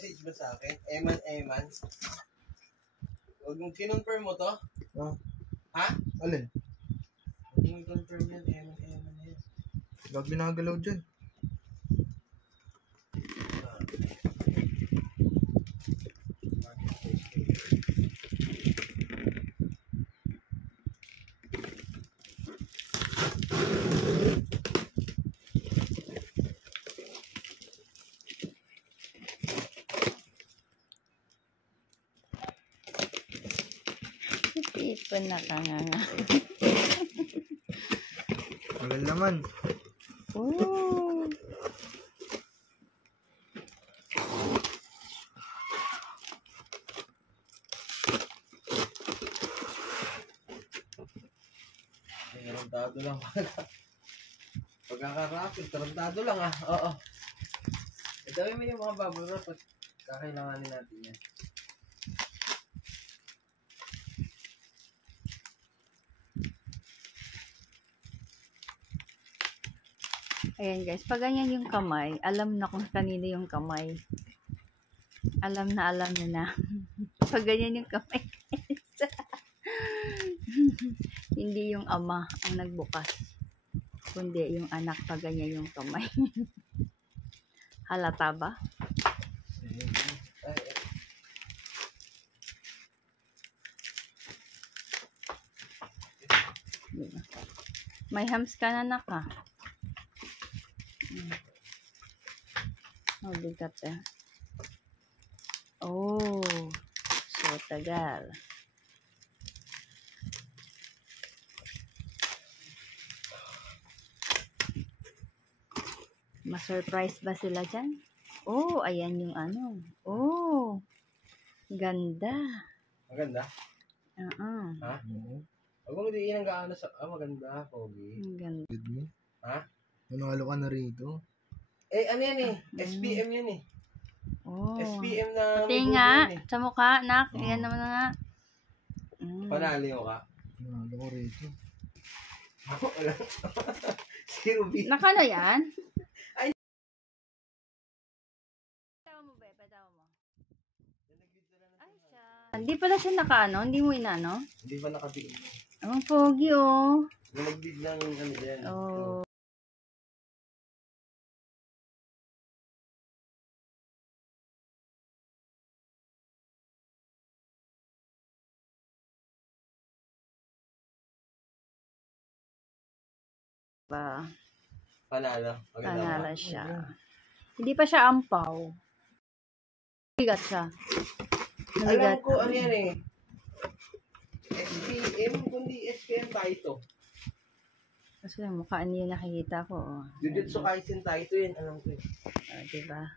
nag-message ba sa akin? Eman. Huwag mong kinonfirm mo to? Ah. Ha? Alin? Huwag mong confirm yan. Eman yan. Huwag binagalaw dyan. Ipon na ka nga. Tagal naman. Oh. Tarantado lang pala. Pagkakarapid, tarantado lang ah. Oo. Ito mo yung mga bubble wrap at kakailanganin natin yan. Ayan guys, pag ganyan yung kamay, alam na kung kanino yung kamay. Alam na na. Pag ganyan yung kamay guys. Hindi yung ama ang nagbukas, kundi yung anak pag ganyan yung kamay. Halata ba? May hams ka na anak ha. Oh, bigat eh. Oh, so tagal. Ma-surprise ba sila dyan? Oh, ayan yung ano. Oh, ganda. Maganda? Ha? Huwag mong diin ang gaano sa... maganda. Pogi. Ganda. Good mo. Ha? Nanalo ka na rito. Ano yan eh? SPM yan eh. Oh. SPM na... Pati nga, sa mukha, nak. Ayan naman na nga. Panali mo ka? Nanalo ko rito. Wala. Si Ruby. Nakano yan? Ay. Patawa mo ba? Patawa mo. Ay, siya. Hindi pala siya nakaano? Hindi mo inano? Hindi pa nakatigil. Ang pogi oh. Nag-bid ng ano dyan. Oh. Ba, Panalo. Maganda panala siya. Hindi pa siya ampaw. Bigat siya. Alam ko ano yan eh. SPM, kundi SPM tayo to. Kasi yung mukha niya nakikita ko. Oh. Jujutsu Kaisen tayo to yan. Alam ko eh. Diba?